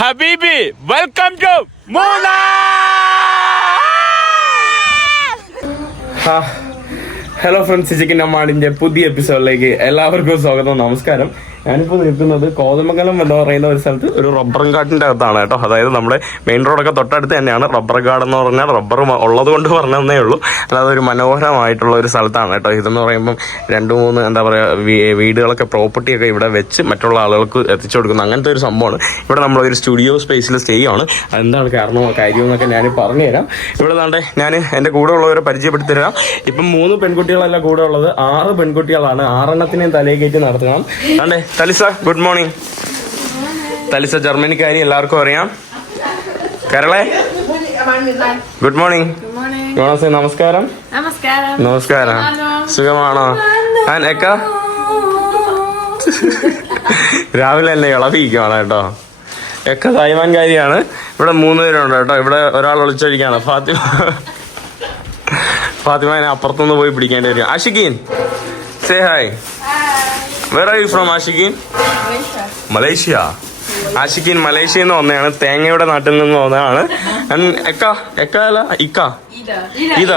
ഹബീബി welcome to Munnar. Hello friends, chicken അമ്മാടിന്റെ പുതിയ എപ്പിസോഡിലേക്ക് എല്ലാവർക്കും സ്വാഗതം. നമസ്കാരം. ഞാനിപ്പോൾ നിൽക്കുന്നത് കോതമംഗലം എന്ന് പറയുന്ന ഒരു സ്ഥലത്ത് ഒരു റബ്ബർ കാട്ടിന്റെ അകത്താണ് കേട്ടോ. അതായത് നമ്മുടെ മെയിൻ റോഡൊക്കെ തൊട്ടടുത്ത് തന്നെയാണ്. റബ്ബർ കാട് എന്ന് പറഞ്ഞാൽ റബ്ബർ ഉള്ളത് കൊണ്ട് പറഞ്ഞതേ ഉള്ളൂ, അല്ലാതെ ഒരു മനോഹരമായിട്ടുള്ള ഒരു സ്ഥലത്താണ് കേട്ടോ. ഇതെന്ന് പറയുമ്പം 2-3 എന്താ പറയുക വീടുകളൊക്കെ പ്രോപ്പർട്ടിയൊക്കെ ഇവിടെ വെച്ച് മറ്റുള്ള ആളുകൾക്ക് എത്തിച്ചു കൊടുക്കുന്ന അങ്ങനത്തെ ഒരു സംഭവമാണ്. ഇവിടെ നമ്മളൊരു സ്റ്റുഡിയോ സ്പേസിൽ സ്റ്റേ ആണ്. അതെന്താണ് കാര്യം എന്നൊക്കെ ഞാൻ പറഞ്ഞുതരാം. ഇവിടെ താണ്ടെ ഞാൻ എൻ്റെ കൂടെ ഉള്ളവരെ പരിചയപ്പെടുത്തി തരാം. ഇപ്പം 3 പെൺകുട്ടികളല്ല കൂടെ ഉള്ളത്, 6 പെൺകുട്ടികളാണ്. 6 തലയെ കയറ്റി നടത്തണം. താണ്ടെ തലിസ, ഗുഡ് മോർണിംഗ്. തലിസ ജർമ്മനിക്കാരി, എല്ലാവർക്കും അറിയാം. കേരളേ, ഗുഡ് മോർണിംഗ്. യോണസേ, നമസ്കാരം. നമസ്കാരം. സുഖമാണോ? എക്ക രാവിലെ എന്നെ ഇളവിരിക്കുകയാണ് കേട്ടോ. എക്ക തായ്വാൻകാരിയാണ്. ഇവിടെ 3 പേരുണ്ട് കേട്ടോ. ഇവിടെ ഒരാൾ ഒളിച്ചൊഴിക്കാണ്. ഫാത്തിമനെ അപ്പുറത്തുനിന്ന് പോയി പിടിക്കേണ്ടി വരും. Ashikin, say hi. Where are you from, Ashikin? Malaysia. Ashikin മലേഷ്യയിൽ നിന്ന് വന്നതാണ്, തേങ്ങയുടെ നാട്ടിൽ നിന്ന് വന്നതാണ്. ഇത്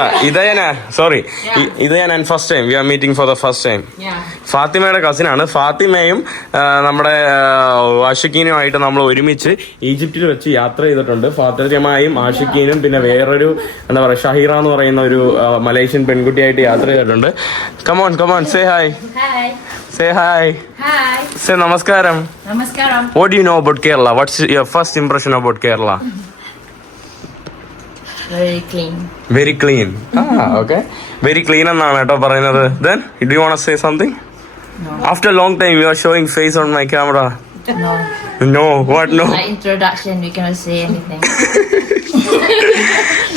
ഞാൻ first time we are meeting for the first time. ഫാത്തിമയുടെ കസിനാണ്. ഫാത്തിമയും നമ്മുടെ ആഷിഖീനുമായിട്ട് നമ്മൾ ഒരുമിച്ച് ഈജിപ്തിൽ വെച്ച് യാത്ര ചെയ്തിട്ടുണ്ട്. ഫാത്തിമയും ആഷിഖീനും പിന്നെ വേറൊരു എന്താ പറയുക ഷഹീറ എന്ന് പറയുന്ന ഒരു മലേഷ്യൻ പെൺകുട്ടിയായിട്ട് യാത്ര ചെയ്തിട്ടുണ്ട്. Come on say hi. Say hi. Hi. Say namaskaram. Namaskaram. What do you know about Kerala? What's your first impression about Kerala? Very clean. Very clean. Okay. Very clean എന്നാണ് കേട്ടോ പറയുന്നത്. Then, do you want to say something? No. After a long time, you are showing face on my camera. No. No. What? No. My introduction, we cannot say anything.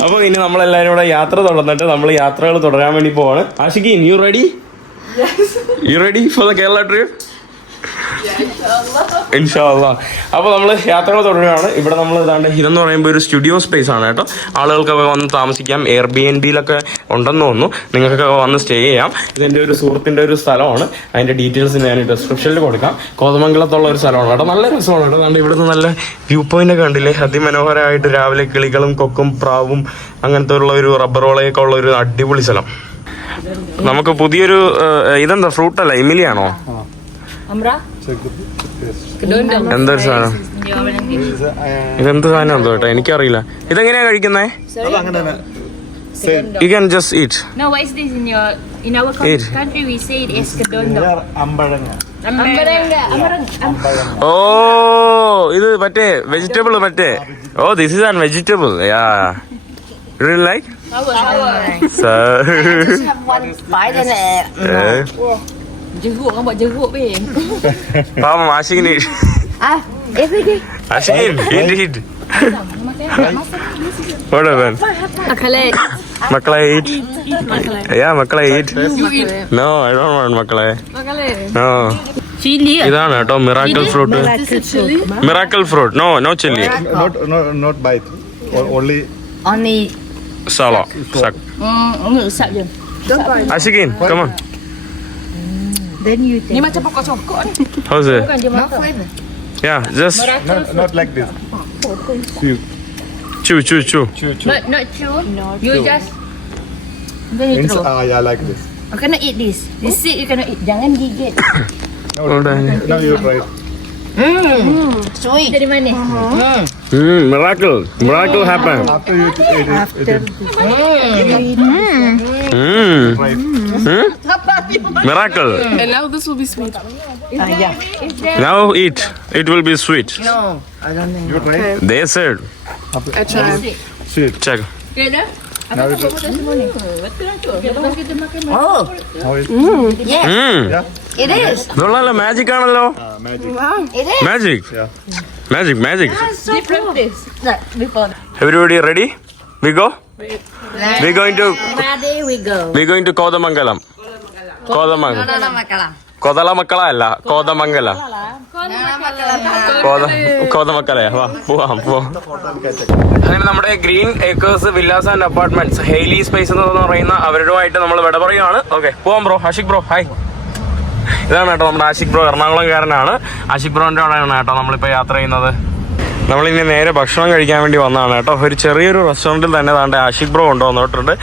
അപ്പോൾ ഇനി നമ്മളെല്ലാവരും കൂടെ യാത്ര തുടർന്നിട്ട് നമ്മൾ യാത്രകൾ തുടരാൻ വേണ്ടി പോവാണ്. ആഷിഖീൻ, you ready? Yes. You ready for the Kerala trip? ഇൻഷാല്ലാ. അപ്പോൾ നമ്മൾ യാത്രകൾ തുടരുകയാണ്. ഇവിടെ നമ്മൾ ഇതെന്ന് പറയുമ്പോൾ ഒരു സ്റ്റുഡിയോ സ്പേസ് ആണ് കേട്ടോ. ആളുകൾക്കൊക്കെ വന്ന് താമസിക്കാം. എയർബിഎൻബിയിലൊക്കെ ഉണ്ടെന്ന് തോന്നുന്നു. നിങ്ങൾക്കൊക്കെ വന്ന് സ്റ്റേ ചെയ്യാം. ഇതെൻ്റെ ഒരു സുഹൃത്തിൻ്റെ ഒരു സ്ഥലമാണ്. അതിൻ്റെ ഡീറ്റെയിൽസ് ഞാൻ ഡിസ്ക്രിപ്ഷനിൽ കൊടുക്കാം. കോതമംഗലത്തുള്ള ഒരു സ്ഥലമാണ് കേട്ടോ. നല്ല രസമാണ് കേട്ടോ. അതുകൊണ്ട് ഇവിടുന്ന് നല്ല വ്യൂ പോയിന്റ് ഒക്കെ കണ്ടില്ലേ, അതിമനോഹരമായിട്ട്. രാവിലെ കിളികളും കൊക്കും പ്രാവും അങ്ങനത്തെ ഉള്ള ഒരു റബ്ബറോളയൊക്കെ ഉള്ള ഒരു അടിപൊളി സ്ഥലം. നമുക്ക് പുതിയൊരു ഇതെന്താ ഫ്രൂട്ട് അല്ല, ഇമിലിയാണോ? എന്തൊരു സാധനം? ഇതെന്ത് സാധനം എന്തോ കേട്ടോ, എനിക്കറിയില്ല. ഇതെങ്ങനെയാ കഴിക്കുന്നേ? You can just eat. No, what is this in our country? We say it is kedondo. Ambaranga. Oh, ഇത് മറ്റേ വെജിറ്റബിൾ മറ്റേ. Oh, this is an vegetable. Yeah. You really like? So, just have one bite and jeruk, buat jeruk be. Faham, Ashikin eat. Everyday. Ashikin, eat. What happened? Makalai eat. Yeah, Makalai eat. You eat. No, I don't want Makalai. No. Chili. ഇതാണ് കേട്ടോ miracle fruit. Miracle fruit. No chili. Not bite. Only Sala. Sak. Usap je. Ashikin, come on. Then you take. Ni macam pokok-pokok. How's it? Not flavor. Yeah, just not like this. chew. Not chew. You just. Then you throw. Yeah, like this. You cannot eat this. This seed you cannot eat. Jangan gigit. Now you try. Sweet. Dari mana? Miracle happen. After you eat it. Miracle. And now this will be sweet. Now eat. It will be sweet. No, I don't think. You try. They said. I tried. Sweet. Check. Kena? Now you try. Oh, How is yes. Yeah. It is. ഇതുള്ള magic ആണല്ലോ. Magic. It is. Magic. Yeah. Different this. Like before. Everybody ready? We go. We're going to Kodamangalam. Makalam. കൊതളമക്കള അല്ല, കോതമംഗല. കോതമക്കള. വാ പോവാം. അങ്ങനെ നമ്മുടെ green acres villas and apartments Hailey space എന്ന് പറയുന്ന അവരുമായിട്ട് നമ്മൾ വിട പറയുകയാണ്. ഓക്കെ, പോവാം ബ്രോ. Ashiq bro hi. ഇതാണ് കേട്ടോ നമ്മുടെ ആഷിഖ് ബ്രോ, എറണാകുളംകാരനാണ്. ആഷിഖ് ബ്രോന്റെ അവിടെയാണ് കേട്ടോ നമ്മളിപ്പോൾ യാത്ര ചെയ്യുന്നത്. നമ്മളിനി നേരെ ഭക്ഷണം കഴിക്കാൻ വേണ്ടി വന്നതാണ് കേട്ടോ. ഒരു ചെറിയൊരു റെസ്റ്റോറൻറ്റിൽ തന്നെ താണ്ടെ ആഷിക് ബ്രോ കൊണ്ടുവന്നിട്ടുണ്ട്.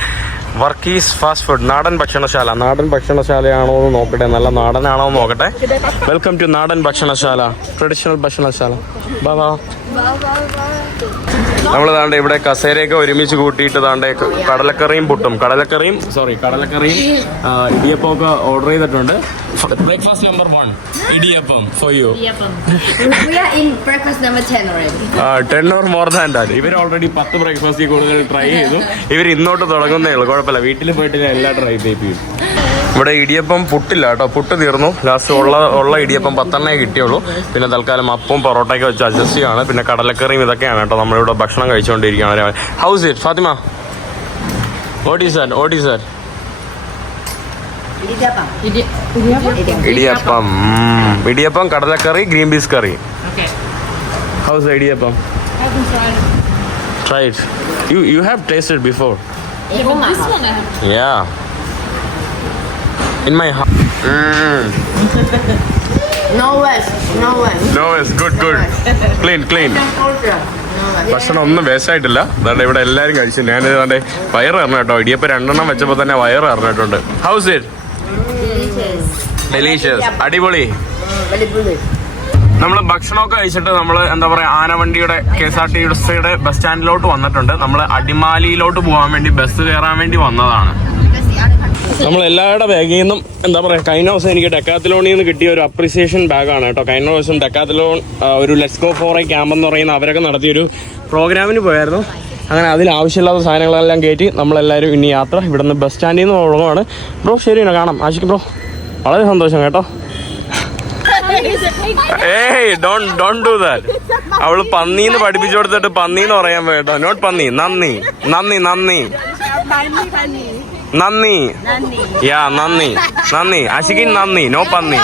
വർക്കീസ് ഫാസ്റ്റ് ഫുഡ്, നാടൻ ഭക്ഷണശാല. നാടൻ ഭക്ഷണശാലയാണോ എന്ന് നോക്കട്ടെ, നല്ല നാടനാണോ എന്ന് നോക്കട്ടെ. വെൽക്കം ടു നാടൻ ഭക്ഷണശാല, ട്രഡീഷണൽ ഭക്ഷണശാല. ബാ നമ്മൾ താണ്ടെ ഇവിടെ കസേരയൊക്കെ ഒരുമിച്ച് കൂട്ടിയിട്ട് താണ്ടെ കടലക്കറിയും കടലക്കറിയും ഇടിയപ്പം ഒക്കെ ഓർഡർ ചെയ്തിട്ടുണ്ട്. Breakfast number 1 idiyappam for you. We are in breakfast number 10 already. 10 or more than that. ഇവർ ഓൾറെഡി 10 ബ്രേക്ക്ഫാസ്റ്റ് കൂടുതൽ ട്രൈ ചെയ്തു. ഇവർ ഇന്നോട്ട് തുടങ്ങുന്നേ ഉള്ളൂ. കുഴപ്പമില്ല, വീട്ടിൽ പോയിട്ട് ഞാൻ എല്ലാം ട്രൈ ചെയ്യും. ഇവിടെ ഇടിയപ്പം പുട്ടില്ല കേട്ടോ, പുട്ട് തീർന്നു. ലാസ്റ്റ് ഉള്ള ഇടിയപ്പം 10 കിട്ടിയുള്ളൂ. പിന്നെ തൽക്കാലം അപ്പവും പൊറോട്ടയൊക്കെ വെച്ച് അഡ്ജസ്റ്റ് ചെയ്യാണ്. പിന്നെ കടലക്കറിയും ഇതൊക്കെയാണ് കേട്ടോ നമ്മളിവിടെ ഭക്ഷണം കഴിച്ചുകൊണ്ടിരിക്കുകയാണ്. How's it Fatima? What is that? Idiyappam, kadala curry, green peas curry. Okay. How's the idiyappam? I haven't tried it. Try it. You have tasted before. Yeah, but this one I have. Yeah. In my house. No worse. No, it's good. Clean. ഭക്ഷണം ഒന്നും waste ആയിട്ടില്ല. അതാണ്ട് ഇവിടെ എല്ലാവരും കഴിച്ചു. ഞാൻ ഇതാണ്ട് വയറ് അറിഞ്ഞു കേട്ടോ. ഇടിയപ്പം 2 വെച്ചപ്പോൾ തന്നെ വയറ് അറിഞ്ഞിട്ടുണ്ട്. How's it? ഡെലീഷ്യസ്. അടിപൊളി. നമ്മൾ ഭക്ഷണമൊക്കെ കഴിച്ചിട്ട് നമ്മൾ എന്താ പറയാ ആനവണ്ടിയുടെ KSRTCയുടെ ബസ് സ്റ്റാൻഡിലോട്ട് വന്നിട്ടുണ്ട്. നമ്മൾ അടിമാലിയിലോട്ട് പോകാൻ വേണ്ടി ബസ് കയറാൻ വേണ്ടി വന്നതാണ്. നമ്മൾ എല്ലാവരുടെ ബാഗിൽ നിന്നും എന്താ പറയുക, കഴിഞ്ഞ ദിവസം എനിക്ക് ഡെക്കാത്തലോണിൽ നിന്ന് കിട്ടിയ ഒരു അപ്രിസിയേഷൻ ബാഗാണ് കേട്ടോ. കഴിഞ്ഞ ദിവസം ഡെക്കാത്തലോൺ ഒരു let's go for A camp എന്ന് പറയുന്ന അവരൊക്കെ നടത്തിയൊരു പ്രോഗ്രാമിന് പോയായിരുന്നു. അങ്ങനെ അതിൽ ആവശ്യമില്ലാത്ത സാധനങ്ങളെല്ലാം കയറ്റി നമ്മളെല്ലാവരും ഇനി യാത്ര ഇവിടുന്ന് ബസ് സ്റ്റാൻഡിൽ നിന്ന് തുടങ്ങുവാണ്. ബ്രോ ശരിയാണ്, കാണാം. ആഷിക് ബ്രോ വളരെ സന്തോഷം കേട്ടോ. ഏയ് ഡോണ്ട് ഡു ദാറ്റ്. അവള് പന്നീന്ന് പഠിപ്പിച്ചു കൊടുത്തിട്ട് പന്നീന്ന് പറയാൻ കേട്ടോ. നോട്ട് പന്നി, നന്ദി. യാ നന്ദി ആഷിഖിൻ, നന്ദി, നോ പന്നി.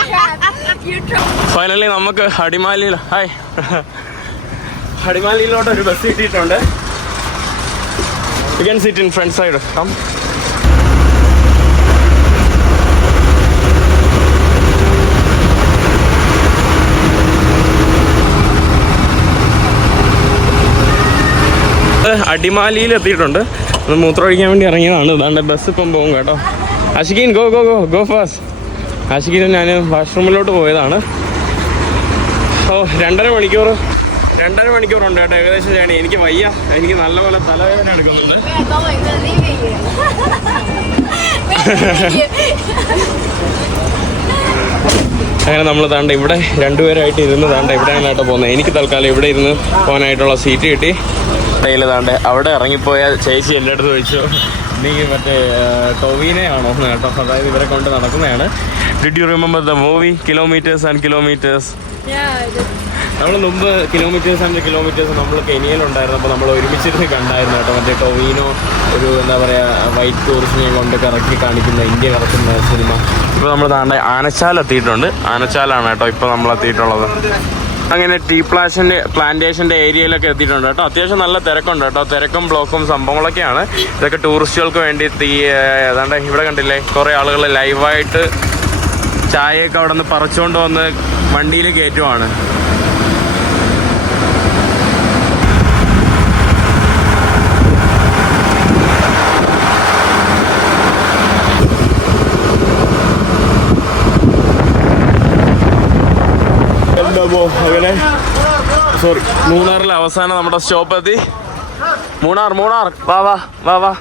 ഫൈനലി നമുക്ക് അടിമാലിയിലോട്ട് ഒരു ബസ് കിട്ടിയിട്ടുണ്ട്. You can sit in front side. Come. അടിമാലിയിൽ എത്തിയിട്ടുണ്ട്. അത് മൂത്രമൊഴിക്കാൻ വേണ്ടി ഇറങ്ങിയതാണ്. ഇതാണ്ട് ബസ് ഇപ്പം പോകും കേട്ടോ. ആഷിഖീൻ ഗോ ഫാസ്റ്റ്. ആഷിഖീൻ ഞാൻ വാഷ്റൂമിലോട്ട് പോയതാണ്. 2.5 മണിക്കൂറുണ്ട് കേട്ടോ ഏകദേശം ജേണി. എനിക്ക് വയ്യ, എനിക്ക് നല്ലപോലെ തലവേദന എടുക്കുന്നുണ്ട്. അങ്ങനെ നമ്മൾ താണ്ട ഇവിടെ 2 പേരായിട്ട് ഇരുന്ന് താണ്ട ഇവിടെയാണ് കേട്ടോ പോകുന്നത്. എനിക്ക് തൽക്കാലം ഇവിടെ ഇരുന്ന് പോകാനായിട്ടുള്ള സീറ്റ് കിട്ടി. കയ്യിൽ താണ്ടെ അവിടെ ഇറങ്ങിപ്പോയ ചേച്ചി എൻ്റെ അടുത്ത് ചോദിച്ചു, നീ മറ്റേ ടൊവീനയാണോ കേട്ടോ. അതായത് ഇവരെ കൊണ്ട് നടക്കുന്നതാണ്. Did you remember the movie kilometres and kilometres? നമ്മൾ മുമ്പ് കിലോമീറ്റേഴ്സ് നമ്മൾ കെനിയയിലുണ്ടായിരുന്നപ്പോൾ നമ്മൾ ഒരുമിച്ചിരുന്ന് കണ്ടായിരുന്നു കേട്ടോ. മറ്റേ ടൊവീനോ ഒരു എന്താ പറയുക വൈറ്റ് ടൂറിസ്റ്റിനെ കൊണ്ട് കറക്കി കാണിക്കുന്ന ഇന്ത്യ കറക്കുന്ന സിനിമ. ഇപ്പോൾ നമ്മൾ താണ്ടെ ആനച്ചാൽ എത്തിയിട്ടുണ്ട്. ആനച്ചാലാണ് കേട്ടോ ഇപ്പോൾ നമ്മൾ എത്തിയിട്ടുള്ളത്. അങ്ങനെ ടീ പ്ലാന്റേഷൻ്റെ ഏരിയയിലൊക്കെ എത്തിയിട്ടുണ്ട് കേട്ടോ. അത്യാവശ്യം നല്ല തിരക്കുണ്ട് കേട്ടോ. തിരക്കും ബ്ലോക്കും സംഭവങ്ങളൊക്കെയാണ്. ഇതൊക്കെ ടൂറിസ്റ്റുകൾക്ക് വേണ്ടി ഏതാണ്ട് ഇവിടെ കണ്ടില്ലേ കുറേ ആളുകൾ ലൈവായിട്ട് ചായയൊക്കെ അവിടെ നിന്ന് പറിച്ചുകൊണ്ട് വന്ന് വണ്ടിയിൽ കയറ്റുവാണ്. അങ്ങനെ മൂന്നാറിലെ അവസാനം നമ്മുടെ സ്റ്റോപ്പ് എത്തി. മൂന്നാർ വാ.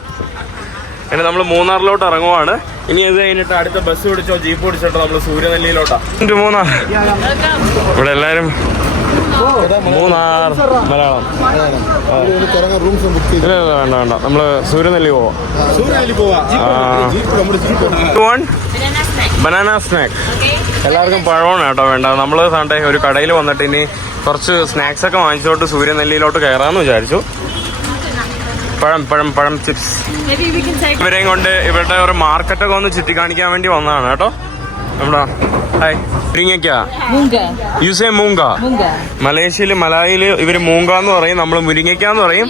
അങ്ങനെ നമ്മൾ മൂന്നാറിലോട്ട് ഇറങ്ങുവാണ്. ഇനി അത് കഴിഞ്ഞിട്ട് അടുത്ത ബസ് പിടിച്ചോ ജീപ്പ് പിടിച്ചിട്ടോ നമ്മൾ സൂര്യനെല്ലിയിലോട്ടാ. മൂന്നാർ ഇവിടെ എല്ലാരും മൂന്നാർ മലയാളം. വേണ്ട നമ്മള് സൂര്യനെല്ലി പോവാം. Banana snack. എല്ലാവർക്കും പഴമാണ് കേട്ടോ വേണ്ട. നമ്മൾ സൺഡേ ഒരു കടയിൽ വന്നിട്ട് ഇനി കുറച്ച് സ്നാക്സ് ഒക്കെ വാങ്ങിച്ചോട്ട് സൂര്യനെല്ലിയിലോട്ട് കയറാമെന്ന് വിചാരിച്ചു. പഴം ചിപ്സ്. ഇവരെയും കൊണ്ട് ഇവരുടെ ഒരു മാർക്കറ്റൊക്കെ ഒന്ന് ചുറ്റി കാണിക്കാൻ വേണ്ടി വന്നതാണ് കേട്ടോ. നമ്മുടെ യൂസേ മൂങ്ക. മലായില് ഇവര് മൂങ്ക എന്ന് പറയും, നമ്മൾ മുരിങ്ങയ്ക്ക എന്ന് പറയും.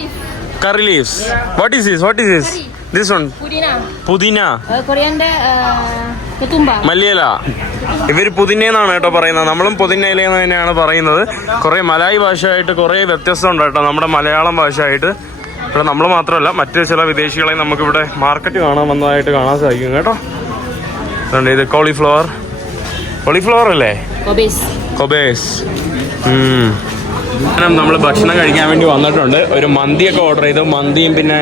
കറി leaves. What is this? This one Pudina. പുതിന, Coriander, ketumbar. മല്ലിയില. ഇവര് പുതിനയെന്നാണ് കേട്ടോ പറയുന്നത്. നമ്മളും പുതിനയില എന്ന് തന്നെയാണ് പറയുന്നത്. കുറെ മലായി ഭാഷയായിട്ട് കുറെ വ്യത്യസ്തം ഉണ്ട് കേട്ടോ നമ്മുടെ മലയാളം ഭാഷയായിട്ട്. ഇവിടെ നമ്മൾ മാത്രമല്ല മറ്റു ചില വിദേശികളെ നമുക്കിവിടെ മാർക്കറ്റ് കാണാൻ വന്നതായിട്ട് കാണാൻ സാധിക്കും കേട്ടോ. അതുകൊണ്ട് ഇത് കോളിഫ്ലവർ അല്ലേ? കൊബേസ്. നമ്മൾ ഭക്ഷണം കഴിക്കാൻ വേണ്ടി വന്നിട്ടുണ്ട്. ഒരു മന്തിയൊക്കെ ഓർഡർ ചെയ്തു. മന്തിയും പിന്നെ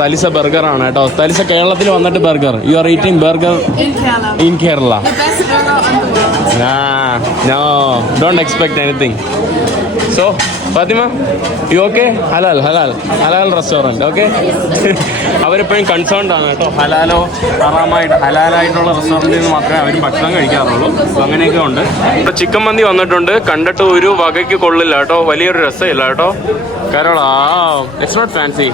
തലിസ ബർഗറാണ് കേട്ടോ. തലിസ കേരളത്തിൽ വന്നിട്ട് burger. You are eating burger in Kerala. The best burger on the world. No, don't expect anything. So, Fatima, you okay? Halal restaurant, okay? അവരെപ്പോഴും കൺസേൺഡ് ആണ് കേട്ടോ. ഹലാലായിട്ടുള്ള റെസ്റ്റോറൻറ്റിൽ നിന്ന് മാത്രമേ അവർ ഭക്ഷണം കഴിക്കാറുള്ളൂ. അപ്പോൾ അങ്ങനെയൊക്കെ ഉണ്ട്. ഇപ്പോൾ ചിക്കൻ മന്തി വന്നിട്ടുണ്ട്. കണ്ടിട്ട് ഒരു വകയ്ക്ക് കൊള്ളില്ല കേട്ടോ. വലിയൊരു രസമില്ല കേട്ടോ. കാരണം ഇറ്റ്സ് നോട്ട് ഫാൻസി.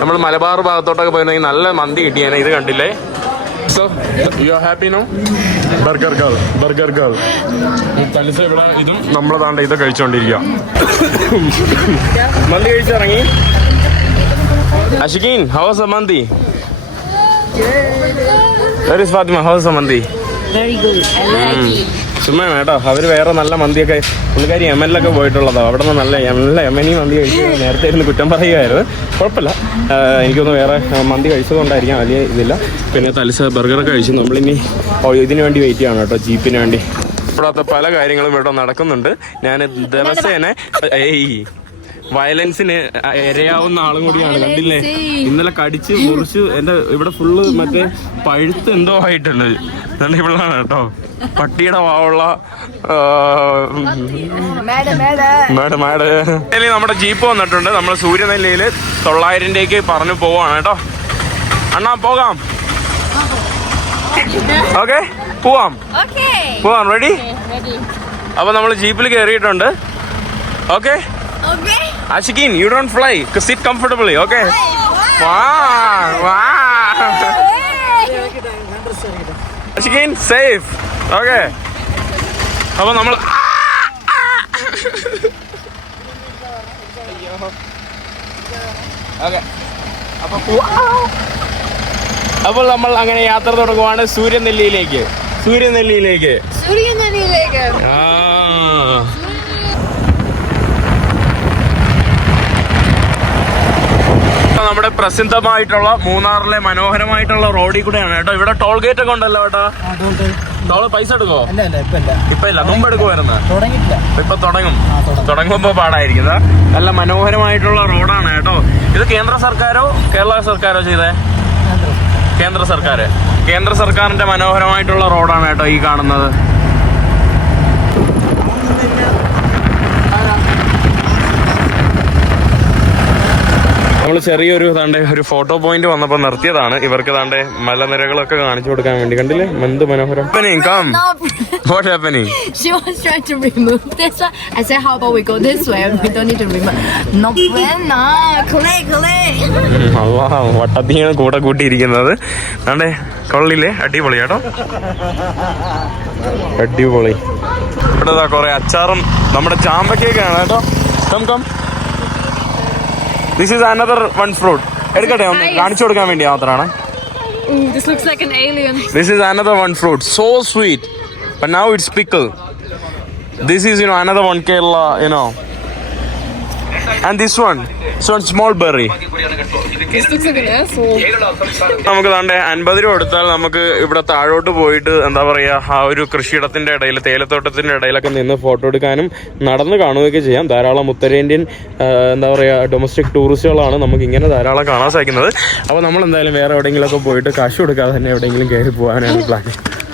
നമ്മൾ മലബാർ ഭാഗത്തോട്ടൊക്കെ പോയിരുന്നെങ്കിൽ നല്ല മന്തി കിട്ടിയേനെ. ഇത് കണ്ടില്ലേ? So, you are happy now? Burger girl. തലിസ ഇവിടെ ഇതും നമ്മളതാണ്ട് ഇത് കഴിച്ചോണ്ടിരിക്കുക. മന്തി കഴിച്ചിറങ്ങി. Ashkin, how was the mandi? Where is Fatima? How was the mandi? Very good. I like it. ചുമ്മാ കേട്ടോ. അവര് വേറെ നല്ല മന്തിയൊക്കെ പുള്ളിക്കാരി യമനിലൊക്കെ പോയിട്ടുള്ളതോ. അവിടെ നിന്ന് നല്ല യമനി മന്തി കഴിച്ച് നേരത്തെ ഇരുന്ന് കുറ്റം പറയുമായിരുന്നു. കുഴപ്പമില്ല. എനിക്കൊന്ന് വേറെ മന്തി കഴിച്ചതുകൊണ്ടായിരിക്കാം വലിയ ഇതില്ല. പിന്നെ തലിസ ബർഗറൊക്കെ കഴിച്ചു. നമ്മളിനി ഇതിന് വേണ്ടി വെയിറ്റ് ചെയ്യണം കേട്ടോ, ജീപ്പിന് വേണ്ടി. ഇവിടുത്തെ പല കാര്യങ്ങളും ഇവിടെ നടക്കുന്നുണ്ട്. ഞാൻ ദിവസേന വയലൻസിന് ഇരയാവുന്ന ആളും കൂടിയാണ്. കണ്ടില്ലേ? ഇന്നലെ കടിച്ച് മുറിച്ച് എന്റെ ഇവിടെ ഫുള്ള് മറ്റേ പഴുത്ത് എന്തോ ആയിട്ടുണ്ട്. ഇവിടെയാണ് കേട്ടോ പട്ടിയുടെ വാവുള്ള നമ്മുടെ ജീപ്പ് വന്നിട്ടുണ്ട്. നമ്മൾ സൂര്യനെല്ലിയില് 900 പറഞ്ഞു പോവാണ് കേട്ടോ. അണ്ണാ പോകാം. ഓക്കെ പോവാം. റെഡി? അപ്പൊ നമ്മൾ ജീപ്പിൽ കയറിയിട്ടുണ്ട്. Okay Ashkin, you don't fly. Sit comfortably, okay? Wow. Ashkin, safe. Okay. അപ്പോൾ നമ്മൾ അപ്പോൾ നമ്മൾ അങ്ങനെ യാത്ര തുടങ്ങുവാണ് സൂര്യനെല്ലിയിലേക്ക്. നമ്മുടെ പ്രസിദ്ധമായിട്ടുള്ള മൂന്നാറിലെ മനോഹരമായിട്ടുള്ള റോഡിൽ കൂടെയാണ് കേട്ടോ. ഇവിടെ ടോൾ ഗേറ്റ് ഒക്കെ ഉണ്ടല്ലോ കേട്ടോ. ടോള് പൈസ എടുക്കോ? ഇപ്പൊ ഇല്ല, മുമ്പ് എടുക്കുമായിരുന്നു. ഇപ്പൊ തുടങ്ങുമ്പോ പാടായിരിക്കുന്നത്. നല്ല മനോഹരമായിട്ടുള്ള റോഡാണ് കേട്ടോ. ഇത് കേന്ദ്ര സർക്കാരോ കേരള സർക്കാരോ ചെയ്തേ? കേന്ദ്ര സർക്കാരിന്റെ മനോഹരമായിട്ടുള്ള റോഡാണ് കേട്ടോ ഈ കാണുന്നത്. നമ്മൾ ചെറിയൊരു ഒരു ഫോട്ടോ പോയിന്റ് വന്നപ്പോൾ നിർത്തിയതാണ്. ഇവർക്ക് താണ്ടെ മലനിരകളൊക്കെ കാണിച്ചു കൊടുക്കാൻ വേണ്ടി. കണ്ടില്ലേ എന്ത് മനോഹരം. What happening? She was trying to remove this one. I said, how about we go this way? We don't need to remove. No pena. Collect. വട്ടത്തിയാണ് കൂടെ കൂട്ടിയിരിക്കുന്നത്. താണ്ടെ കൊള്ളില്ലേ? അടിപൊളി കേട്ടോ. അടിപൊളി. ഇവിടെ കുറെ അച്ചാറും നമ്മുടെ ചാമ്പക്കൊക്കെയാണ് കേട്ടോ. Come This is another one fruit. എടുക്കട്ടെ ഒന്ന് കാണിച്ചു കൊടുക്കാൻ വേണ്ടി മാത്രമാണ്. This looks like an alien. This is another one fruit. So sweet. But now it's pickle. This is another one Kerala, And this one small berry. This looks like an asshole. നമുക്ക് താണ്ടെ 50 രൂപ കൊടുത്താൽ നമുക്ക് ഇവിടെ താഴോട്ട് പോയിട്ട് എന്താ പറയാ ആ ഒരു കൃഷിയിടത്തിന്റെ ഇടയിൽ തേയിലത്തോട്ടത്തിന്റെ ഇടയിലൊക്കെ നിന്ന് ഫോട്ടോ എടുക്കാനും നടന്ന് കാണുകയൊക്കെ ചെയ്യാം. ധാരാളം ഉത്തരേന്ത്യൻ എന്താ പറയാ ഡൊമസ്റ്റിക് ടൂറിസ്റ്റുകളാണ് നമുക്ക് ഇങ്ങനെ ധാരാളം കാണാൻ സാധിക്കുന്നത്. അപ്പോൾ നമ്മൾ എന്തായാലും വേറെ എവിടെയെങ്കിലുമൊക്കെ പോയിട്ട് കാശ് കൊടുക്കാതെ തന്നെ എവിടെയെങ്കിലും കയറി പോകാനാണ് പ്ലാൻ.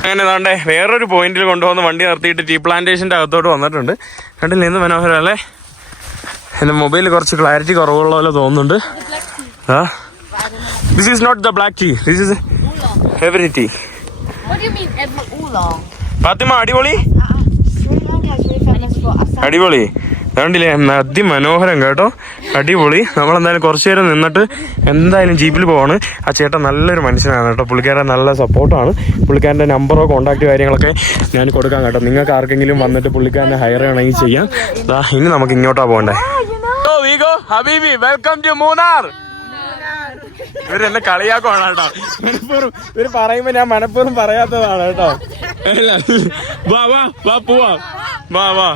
അങ്ങനെ താണ്ടെ വേറൊരു പോയിന്റിൽ കൊണ്ടുവന്ന് വണ്ടി നിർത്തിയിട്ട് ടീ പ്ലാന്റേഷന്റെ അകത്തോട്ട് വന്നിട്ടുണ്ട്. കണ്ടില്ലേ എന്ത് മനോഹരം അല്ലേ? എൻ്റെ മൊബൈലിൽ കുറച്ച് ക്ലാരിറ്റി കുറവുള്ള പോലെ തോന്നുന്നുണ്ട്. This is not the black tea. This is every tea. What do you mean every oolong? Fatima, അടിപൊളി. Sri Lanka is very famous for Assam. അടിപൊളി. അതുകൊണ്ടില്ലേ അതിമനോഹരം കേട്ടോ. അടിപൊളി. നമ്മളെന്തായാലും കുറച്ചു നേരം നിന്നിട്ട് എന്തായാലും ജീപ്പിൽ പോവാണ്. ആ ചേട്ടൻ നല്ലൊരു മനുഷ്യനാണ് കേട്ടോ. പുള്ളിക്കാരൻ നല്ല സപ്പോർട്ടാണ്. പുള്ളിക്കാരൻ്റെ നമ്പറോ കോൺടാക്ട് കാര്യങ്ങളൊക്കെ ഞാൻ കൊടുക്കാം കേട്ടോ. നിങ്ങൾക്ക് ആർക്കെങ്കിലും വന്നിട്ട് പുള്ളിക്കാരനെ ഹയർ ചെയ്യണമെങ്കിൽ ചെയ്യാം. ഇനി നമുക്ക് ഇങ്ങോട്ടാ പോകണ്ടേ. Habibi, welcome to Munnar. ഇവരെന്നെ കളിയാക്കുവാണ് കേട്ടോ. ഇവര് പറയുമ്പോ ഞാൻ മനഃപൂർവ്വം പറയാത്തതാണ് കേട്ടോ. വാ വാ വാ പോവാ വാ വാ.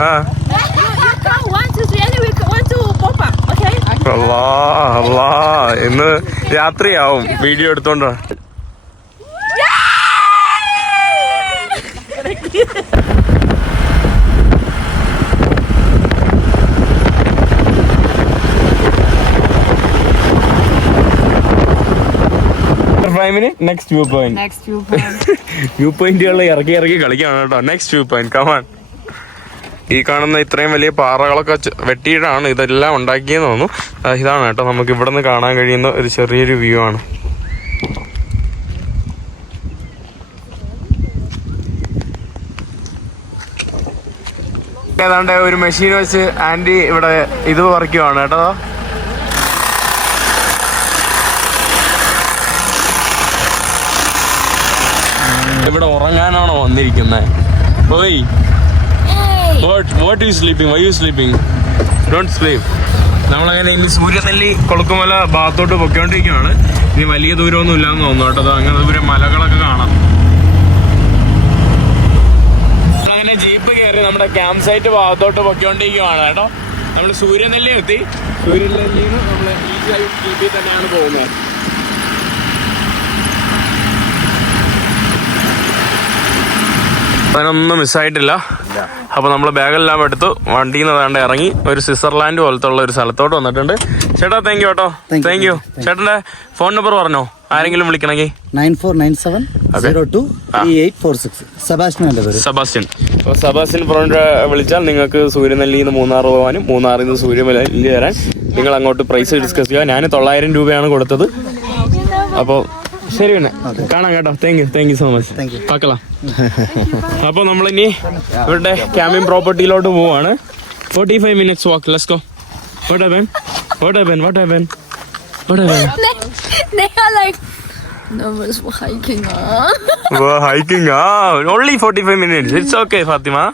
ആ ഇന്ന് രാത്രിയാവും വീഡിയോ എടുത്തോണ്ട്. Next view point. വ്യൂ പോയിന്റുകളിൽ ഇറക്കി കളിക്കാണ് കേട്ടോ. Next view point come on. ഈ കാണുന്ന ഇത്രയും വലിയ പാറകളൊക്കെ വെട്ടിയിട്ടാണ് ഇതെല്ലാം ഉണ്ടാക്കിയെന്ന് തോന്നുന്നു. ഇതാണ് കേട്ടോ നമുക്ക് ഇവിടെ നിന്ന് കാണാൻ കഴിയുന്ന ഒരു ചെറിയൊരു വ്യൂ ആണ്. ഏതാണ്ട് ഒരു മെഷീൻ വെച്ച് ആന്റി ഇവിടെ ഇത് പറിക്കുവാണ് കേട്ടോ. ഇവിടെ ഉറങ്ങാനാണോ വന്നിരിക്കുന്നത്? ഓയ് what you sleeping? Why you sleeping? Don't sleep. നമ്മളങ്ങനെ ഇനി സൂര്യനെല്ലി കൊളുക്കുമല ഭാഗത്തോട്ട് പൊയ്ക്കൊണ്ടിരിക്കുകയാണ്. ഇനി വലിയ ദൂരമൊന്നും ഇല്ലാന്ന് തോന്നുന്നു കേട്ടോ. അങ്ങനെ ദൂരെ മലകളൊക്കെ കാണാം. നമ്മളങ്ങനെ ജീപ്പ് കയറി നമ്മുടെ ക്യാമ്പ് സൈറ്റ് ഭാഗത്തോട്ട് പൊയ്ക്കൊണ്ടിരിക്കുകയാണ് കേട്ടോ. നമ്മൾ സൂര്യനെല്ലി എത്തി. സൂര്യനെല്ലിയിൽ നിന്ന് നമ്മൾ ഈ ജീപ്പിൽ തന്നെയാണ് പോകുന്നത്. അതിനൊന്നും മിസ്സായിട്ടില്ല. അപ്പോൾ നമ്മൾ ബാഗെല്ലാം എടുത്തു വണ്ടിയിൽ നിന്ന് വേണ്ട ഇറങ്ങി ഒരു സ്വിറ്റ്സർലാൻഡ് പോലത്തെ ഉള്ള ഒരു സ്ഥലത്തോട്ട് വന്നിട്ടുണ്ട്. ചേട്ടാ താങ്ക് യു കേട്ടോ. Thank U. ചേട്ടൻ്റെ ഫോൺ നമ്പർ പറഞ്ഞോ ആരെങ്കിലും വിളിക്കണമെങ്കിൽ. 9497023846. സെബാസ്റ്റ്യൻ. അപ്പോൾ സെബാസ്റ്റ്യൻ വിളിച്ചാൽ നിങ്ങൾക്ക് സൂര്യനെല്ലിയിൽ നിന്ന് മൂന്നാർ പോകാനും മൂന്നാറിൽ നിന്ന് സൂര്യനെല്ലി വരാൻ നിങ്ങൾ അങ്ങോട്ട് പ്രൈസ് ഡിസ്കസ് ചെയ്യുക. ഞാൻ 900 രൂപയാണ് കൊടുത്തത്. അപ്പോൾ ശരി പിന്നെ കാണാം കേട്ടോ. Thank you so much. പാക്കലാം. അപ്പോൾ നമ്മളിനി ഇവരുടെ ക്യാമ്പിംഗ് പ്രോപ്പർട്ടിയിലോട്ട് പോവാണ്. 45 minutes walk. Let's go. What happened? They are like nervous for hiking. Hiking. Only 45 minutes. It's okay, Fatima.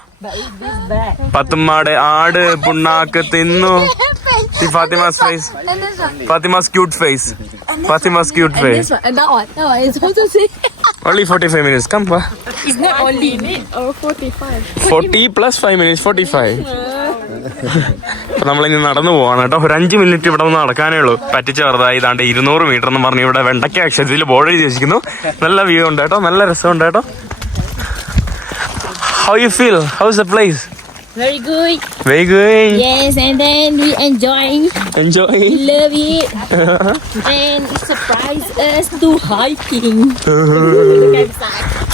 പത്തുമ്മാടെ ആട് പുണ്ണാക്ക് തിന്നു. See Fatima's face. Fatima's cute face. And that one is supposed to say. Only 45 minutes. Come, pa. It's not only 45. 40 plus 5 minutes. 45. അപ്പൊ നമ്മളിനി നടന്നു പോവാണ് കേട്ടോ. ഒരു 5 minute ഇവിടെ നിന്ന് നടക്കാനേ ഉള്ളൂ. പറ്റിച്ച് വെറുതായി ഇതാണ്ട് 200 മീറ്റർ എന്ന് പറഞ്ഞ് ഇവിടെ വെണ്ടയ്ക്ക അക്ഷരത്തിൽ ബോർഡ് എഴുതി വെച്ചിരിക്കുന്നു. നല്ല വ്യൂ ഉണ്ട് കേട്ടോ. നല്ല രസമുണ്ട് കേട്ടോ. How you feel? How's the place? Very good. Very good. Yes, and then we enjoy. Enjoy. We love it. And it surprised us to hiking.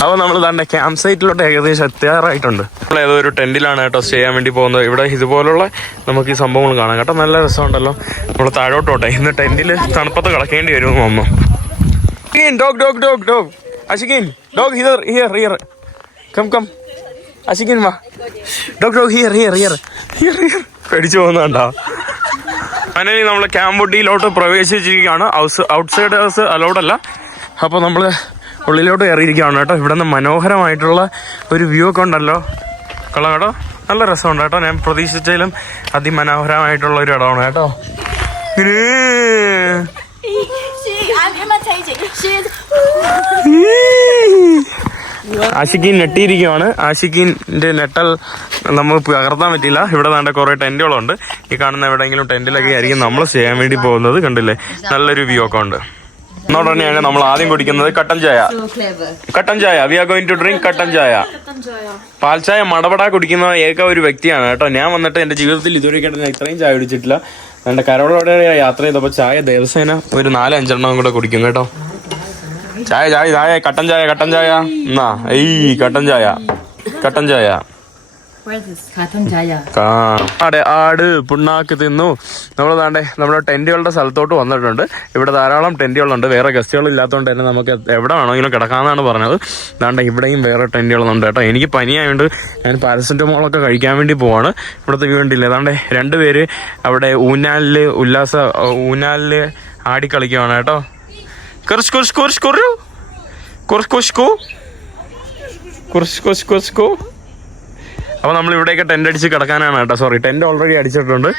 അപ്പോൾ നമ്മൾ തന്നെ ക്യാമ്പ് സൈറ്റിലോട്ട് ഏകദേശം എത്താറായിട്ടുണ്ട്. നമ്മൾ ഏതോ ഒരു ടെന്റിലാണ് കേട്ടോ സ്റ്റേ ചെയ്യാൻ വേണ്ടി പോകുന്നത്. ഇവിടെ ഇതുപോലുള്ള നമുക്ക് ഈ സംഭവങ്ങൾ കാണാം കേട്ടോ. നല്ല രസമുണ്ടല്ലോ. നമ്മൾ താഴോട്ടോട്ടെ ഇന്ന് ടെന്റിൽ തണുപ്പത്ത് കിടക്കേണ്ടി വരും തോന്നുന്നു. ഡോഗ് അഷിക്കിൻ ഡോഗ് ഹിയർ കം അഷിക്കിൻ വാ. ഡോഗ് ഹിയർ പേടിച്ചു പോകുന്നുണ്ടോ? അങ്ങനെ നമ്മൾ ക്യാമ്പൊട്ടിയിലോട്ട് പ്രവേശിച്ചിരിക്കുകയാണ്. ഔട്ട്സൈഡ് ഹൗസ് അലൗഡ് അല്ല. അപ്പോൾ നമ്മൾ ഉള്ളിലോട്ട് കയറിയിരിക്കുകയാണ് കേട്ടോ. ഇവിടെ നിന്ന് മനോഹരമായിട്ടുള്ള ഒരു വ്യൂ ഒക്കെ ഉണ്ടല്ലോ. കൊള്ളാം കേട്ടോ. നല്ല രസമുണ്ട് കേട്ടോ. ഞാൻ പ്രതീക്ഷിച്ചതിലും അതിമനോഹരമായിട്ടുള്ള ഒരു ഇടമാണ് കേട്ടോ. ആഷിഖീൻ നെട്ടിയിരിക്കുകയാണ്. ആഷിഖീൻ്റെ നെട്ടൽ നമുക്ക് പകർത്താൻ പറ്റില്ല. ഇവിടെ വേണ്ട കുറേ ടെന്റുകളുണ്ട്. ഈ കാണുന്ന എവിടെയെങ്കിലും ടെന്റിലൊക്കെ ആയിരിക്കും നമ്മൾ ചെയ്യാൻ വേണ്ടി പോകുന്നത്. കണ്ടില്ലേ നല്ലൊരു വ്യൂ ഒക്കെ ഉണ്ട്. എന്നോട് തന്നെയാണ് നമ്മൾ ആദ്യം കുടിക്കുന്നത് കട്ടൻ ചായ. We are going to drink kattan chaya. പാൽച്ചായ മടപടാ കുടിക്കുന്ന ഏക ഒരു വ്യക്തിയാണ് കേട്ടോ. ഞാൻ വന്നിട്ട് എൻ്റെ ജീവിതത്തിൽ ഇതുവരെയായിട്ട് ഞാൻ ഇത്രയും ചായ കുടിച്ചിട്ടില്ല. എൻ്റെ കരോളോടെ യാത്ര ചെയ്തപ്പോൾ ചായ ദിവസേന ഒരു 4-5 കൂടെ കുടിക്കും കേട്ടോ. ചായ കട്ടൻ ചായ എന്നാ കട്ടൻ ചായ ആട് പുണ്ണാക്ക് തിന്നു. നമ്മൾ താണ്ടെ നമ്മുടെ ടെന്റുകളുടെ സ്ഥലത്തോട്ട് വന്നിട്ടുണ്ട്. ഇവിടെ ധാരാളം ടെന്റുകളുണ്ട്. വേറെ ഗസ്റ്റുകൾ ഇല്ലാത്തതുകൊണ്ട് തന്നെ നമുക്ക് എവിടെ വേണമെങ്കിലും കിടക്കാമെന്നാണ് പറഞ്ഞത്. താണ്ടെ ഇവിടെയും വേറെ ടെന്റുകളുണ്ട് കേട്ടോ. എനിക്ക് പനിയായതുകൊണ്ട് ഞാൻ പാരസെറ്റമോളൊക്കെ കഴിക്കാൻ വേണ്ടി പോവാണ്. ഇവിടുത്തെ വ്യൂ ഉണ്ടില്ലേ താണ്ടെ 2 പേര് അവിടെ ഊഞ്ഞാലില് ആടിക്കളിക്കുവാണ് കേട്ടോ. അപ്പോൾ നമ്മൾ ഇവിടെയൊക്കെ ടെൻ്റ് അടിച്ച് കിടക്കാനാണ് കേട്ടോ. സോറി, ടെൻ്റ് ഓൾറെഡി അടിച്ചിട്ടുണ്ട്.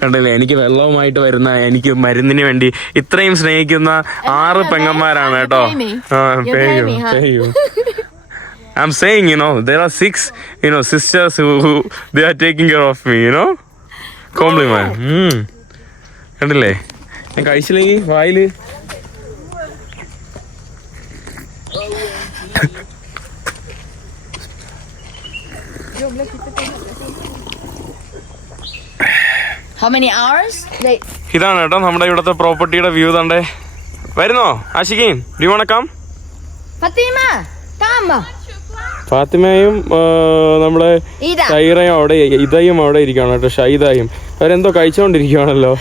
കണ്ടില്ലേ, എനിക്ക് വെള്ളവുമായിട്ട് വരുന്ന, എനിക്ക് മരുന്നിന് വേണ്ടി ഇത്രയും സ്നേഹിക്കുന്ന 6 പെങ്ങന്മാരാണ് കേട്ടോ. I'm saying, there are 6, sisters who they are taking care of me, compliment. കണ്ടില്ലേ, ഞാൻ കഴിച്ചില്ലെങ്കിൽ വായില് How many hours? ഇതാണ് കേട്ടോ നമ്മുടെ ഇവിടുത്തെ പ്രോപ്പർട്ടിയുടെ വ്യൂ. തണ്ടേ വരുന്നോ Ashiqeen? Do you want come? Fatima, come. ഫാത്തിമയും നമ്മുടെ ഷൈറയും അവിടെ, ഇതയും അവിടെ ഇരിക്കുകയാണ് കേട്ടോ. ഷൈദയും അവരെന്തോ കഴിച്ചോണ്ടിരിക്കുകയാണല്ലോ.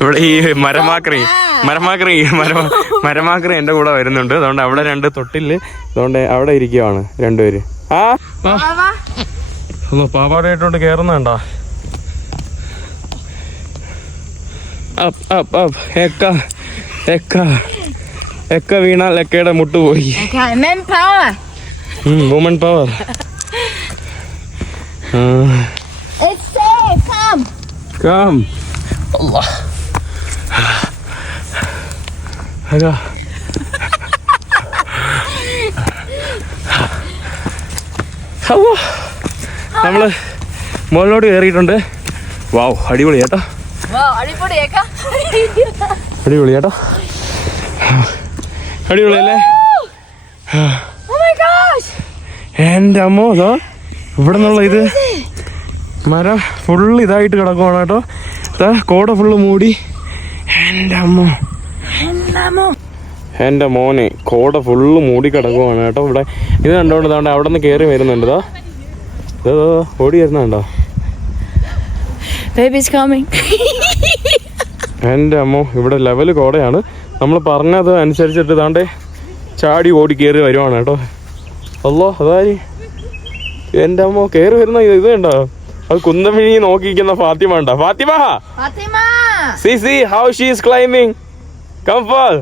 ഇവിടെ ഈ മരമാക്രി എന്റെ കൂടെ വരുന്നുണ്ട്. അതുകൊണ്ട് അവിടെ 2 തൊട്ടില്, അതുകൊണ്ട് അവിടെ ഇരിക്കുവാണ് രണ്ടുപേര്. പാവാടായിട്ടോണ്ട് കേറുന്നുണ്ടോ? എക്ക വീണാൽ എക്കയുടെ മുട്ട് പോയി. Woman power. It's safe. Come. Come. Allah. Aga. Hello, നമ്മള് മുകളിലോട്ട് കയറിയിട്ടുണ്ട്. വാവ്, അടിപൊളി കേട്ടോ. അടിപൊളി കേട്ടോ, അടിപൊളിയല്ലേ? എൻ്റെ അമ്മോ, ഇവിടെ നിന്നുള്ള ഇത് മരം ഫുള്ള് ഇതായിട്ട് കിടക്കുവാണ് കേട്ടോ. കോട ഫുള്ള് മൂടി. എൻ്റെ മോനെ, കോട ഫുള്ള് മൂടി കിടക്കുവാണ് കേട്ടോ. ഇവിടെ ഇത് കണ്ടോണ്ട് താണ്ട് അവിടെ നിന്ന് കയറി വരുന്നുണ്ട്. ഓടി വരുന്നുണ്ടോ? എൻ്റെ അമ്മോ, ഇവിടെ ലെവല് കോടയാണ്. നമ്മൾ പറഞ്ഞത് അനുസരിച്ചിട്ട് താണ്ടെ ചാടി ഓടി കയറി വരുവാണ് കേട്ടോ. അല്ലോ, അതായി എൻ്റെ അമ്മോ കയറി വരുന്ന ഇത് കണ്ടോ? അത് കുന്തമിഴി നോക്കിയിരിക്കുന്ന ഫാത്തിമ ഉണ്ടോ? Fathima, see how she is climbing. Come fall.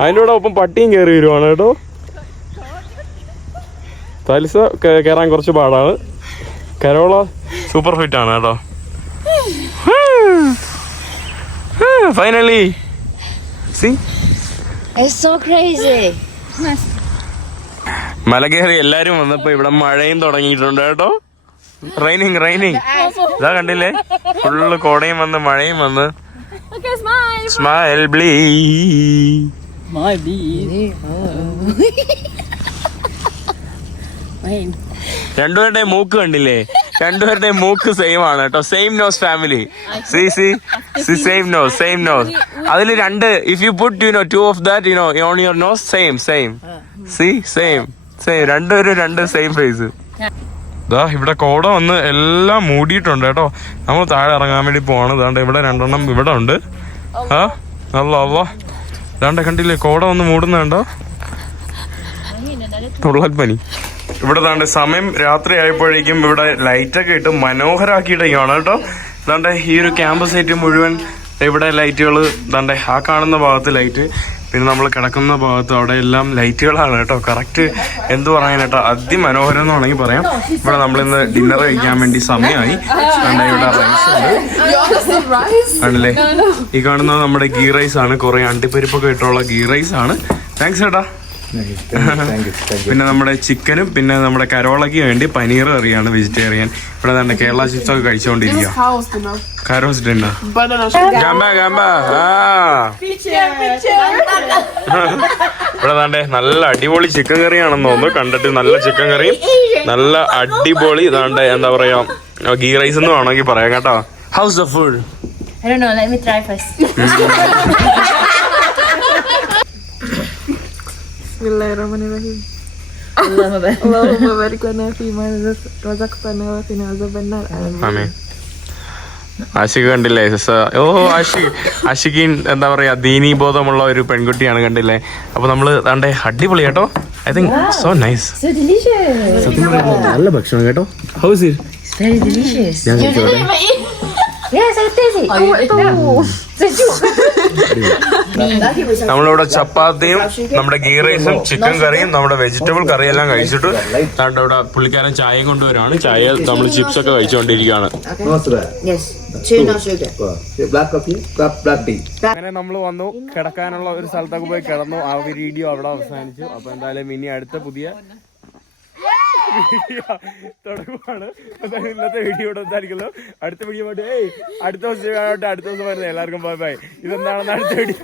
അതിൻ്റെ കൂടെ ഒപ്പം പട്ടിയും കയറി വരുവാണ് കേട്ടോ. തലിസ കയറാൻ കുറച്ച് പാടാണ്. കരോള സൂപ്പർ ഫിറ്റ് ആണ് കേട്ടോ. Finally see, it's so crazy. മല കയറി എല്ലാരും വന്നപ്പോ ഇവിടെ മഴയും തുടങ്ങിയിട്ടുണ്ട് കേട്ടോ. റൈനിങ് ഇതാ കണ്ടില്ലേ, ഫുള്ള് കോടയും വന്ന് മഴയും വന്ന്. സ്മൈൽ രണ്ടുപേരുടെ മൂക്ക് കണ്ടില്ലേ? രണ്ടുപേരുടെ മൂക്ക് സെയിം ആണ് കേട്ടോ. Same nose family. Same nose. അതിൽ 2, if you put 2 of that on your nose, same. Same. രണ്ടുപേരും 2 സെയിം ഫേസ്. ഇതാ ഇവിടെ കോട വന്ന് എല്ലാം മൂടിയിട്ടുണ്ട് കേട്ടോ. നമ്മൾ താഴെ ഇറങ്ങാൻ വേണ്ടി പോവാണ്. ഇതാണ്ട് ഇവിടെ 2 എണ്ണം ഇവിടെ ഉണ്ട്. അല്ലോ ഇതാണ്ട് കണ്ടില്ലേ, കോട വന്ന് മൂടുന്നുണ്ടോ? തുള്ളൽപ്പനി. ഇവിടെ താണ്ട് സമയം രാത്രി ആയപ്പോഴേക്കും ഇവിടെ ലൈറ്റൊക്കെ ഇട്ട് മനോഹരാക്കിയിട്ടൊക്കെയാണ് കേട്ടോ. ഇതാണ്ട് ഈ ഒരു ക്യാമ്പ് സൈറ്റ് മുഴുവൻ ഇവിടെ ലൈറ്റുകൾ. ഇതാണ്ട് ആ കാണുന്ന ഭാഗത്ത് ലൈറ്റ്, പിന്നെ നമ്മൾ കിടക്കുന്ന ഭാഗത്ത് അവിടെ എല്ലാം ലൈറ്റുകളാണ് കേട്ടോ. കറക്റ്റ് എന്ത് പറയാനായിട്ടോ, അതിമനോഹരം എന്ന് വേണമെങ്കിൽ പറയാം. ഇവിടെ നമ്മളിന്ന് ഡിന്നർ കഴിക്കാൻ വേണ്ടി സമയമായി. ഇവിടെ റൈസ് ഉണ്ട് ആണല്ലേ. ഈ കാണുന്നത് നമ്മുടെ ഗീ റൈസ് ആണ്. കുറെ അണ്ടിപ്പരിപ്പൊക്കെ ഇട്ടുള്ള ഗീ റൈസ് ആണ്. താങ്ക്സ് ചേട്ടാ. പിന്നെ നമ്മുടെ ചിക്കനും പിന്നെ നമ്മുടെ കരോളയ്ക്ക് വേണ്ടി പനീർ കറിയാണ്, വെജിറ്റേറിയൻ. ഇവിടെ തന്നെ കേരള ചിപ്സ് ഒക്കെ കഴിച്ചുകൊണ്ടിരിക്കുക. കാരോസ് ഡിന്നർ. ഇവിടെ താണ്ടെ നല്ല അടിപൊളി ചിക്കൻ കറിയാണെന്ന് തോന്നുന്നു കണ്ടിട്ട്. നല്ല ചിക്കൻ കറിയും നല്ല അടിപൊളി ഇതാണ്ട് എന്താ പറയാ ഗീ റൈസ് എന്ന് വേണമെങ്കിൽ പറയാം കേട്ടോ. House the food? I don't know, let me try first. Bismillahirrahmanirrahim. Allahumma barik lana fi ma razaqtana wa qina azabannar. ആമീൻ. ആഷിഖ് കണ്ടില്ലേ? ആഷിഖിൻ എന്താ പറയാ ദീനീ ബോധമുള്ള ഒരു പെൺകുട്ടിയാണ് കണ്ടില്ലേ. അപ്പൊ നമ്മള് താണ്ടെ അടിപൊളി കേട്ടോ. I think so nice. നല്ല ഭക്ഷണം കേട്ടോ. House it? Very delicious. ഞാൻ Yes, I taste it. നമ്മളിവിടെ ചപ്പാത്തിയും നമ്മുടെ ഗീ റൈസും ചിക്കൻ കറിയും നമ്മുടെ വെജിറ്റബിൾ കറിയും എല്ലാം കഴിച്ചിട്ട് താണ്ട് ഇവിടെ പുള്ളിക്കാരൻ ചായയും കൊണ്ടുവരുവാണ്. ചായ നമ്മൾ ചിപ്സ് ഒക്കെ കഴിച്ചുകൊണ്ടിരിക്കുകയാണ്. അങ്ങനെ നമ്മൾ വന്നു, കിടക്കാനുള്ള ഒരു സ്ഥലത്തൊക്കെ പോയി കിടന്നു. ആ വീഡിയോ അവിടെ അവസാനിച്ചു. അപ്പൊ എന്തായാലും ഇനി അടുത്ത പുതിയ തുടങ്ങുവാണ്. ഇന്നത്തെ വീഡിയോ ഇവിടെ എന്തായിരിക്കുമല്ലോ. അടുത്ത വീഡിയോ അടുത്ത ദിവസം വരുന്നത്. എല്ലാവർക്കും ബൈ ബൈ. ഇതെന്താണെന്ന് അടുത്ത വീഡിയോ.